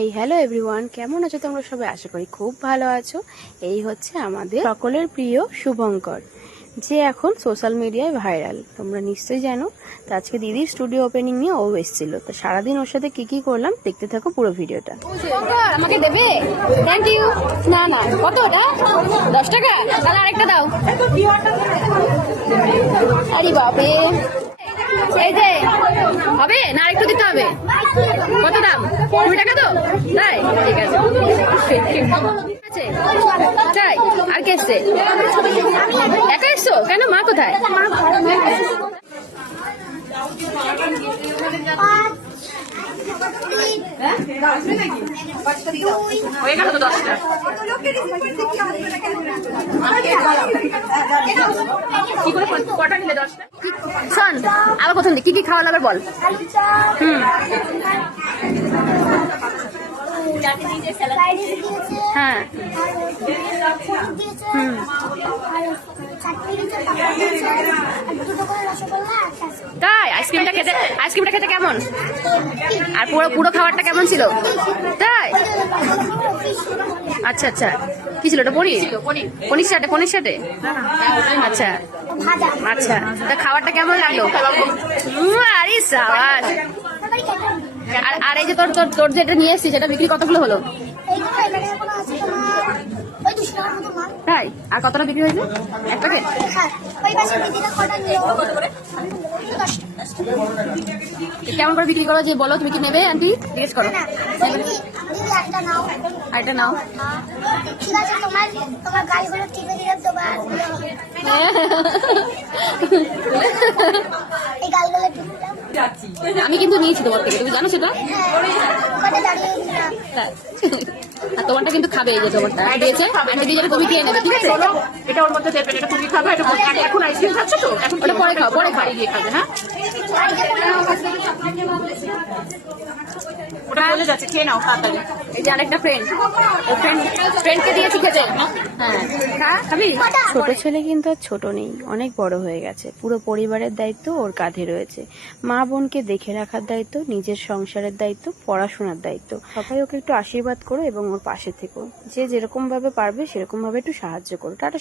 এই hello everyone, কেমন আছো তোমরা সবাই? আশা করি খুব ভালো আছো। এই হচ্ছে আমাদের সকলের প্রিয় শুভঙ্কর, যে এখন সোশ্যাল মিডিয়ায় ভাইরাল, তোমরা নিশ্চয়ই জানো। তো আজকে দিদির স্টুডিও ওপেনিং নিয়ে ও এসেছিল, তো সারাদিন ওর সাথে কি করলাম দেখতে থাকো পুরো ভিডিওটা। আমাকে দেবে? Thank you. না না, কত ওটা? 10 টাকা? তাহলে আরেকটা দাও। আরে বাপরে, এই যে হবে না, আরেকটু দিতে হবে। কত দাম? 20 টাকা তো? তাই, ঠিক আছে। তাই, আর কে এসছে? একা এসছো কেন? মা কোথায়? শোন, আবার প্রথম দিক কি খাওয়া লাগবে বল। হ্যাঁ, তাই আইসক্রিমটা খেতে কেমন? আর পুরো খাবারটা কেমন ছিল? তাই, আচ্ছা আচ্ছা। কি ছিল ওটা? পনির সাথে? আচ্ছা আচ্ছা, তা খাবারটা কেমন লাগলো? আরে সাবাস। আর এই যে তোর যেটা নিয়ে এসছিস সেটা বিক্রি কতগুলো হলো? তাই, আর কতটা বিক্রি হয়েছে? এক প্যাকেট? কেমন করে বিক্রি করো যে বলো? তুমি কি নেবে আন্টি? জিজ্ঞেস করো। আরেকটা নাও। আমি কিন্তু নিয়েছি তোমার থেকে, তুমি জানো সেটা? আর তোমারটা কিন্তু খাবে, এই যে তোমারটা দিয়েছে আন্টি দিয়ে, তুমি খেয়ে নেবে, ঠিক আছে? এটা ওর মধ্যে দেবেন, এটা তুমি খাবে। এটা এখন আইসক্রিম খাচ্ছ তো, এখন ওটা পরে খাই দিয়ে খাবে। হ্যাঁ, ওটা বলে যাচ্ছে, খেয়ে নাও তাড়াতাড়ি। এই যে আরেকটা ফ্রেন্ডকে দিয়েছি খেতে। হ্যাঁ, খাবি? ছোট ছেলে কিন্তু আর ছোট নেই, অনেক বড় হয়ে গেছে। পুরো পরিবারের দায়িত্ব ওর কাঁধে রয়েছে। মা বোনকে দেখে রাখার দায়িত্ব, নিজের সংসারের দায়িত্ব, পড়াশোনার দায়িত্ব। সবাই ওকে একটু আশীর্বাদ করো এবং ওর পাশে থেকো। যে যেরকম ভাবে পারবে সেরকম ভাবে একটু সাহায্য করো। টাটা।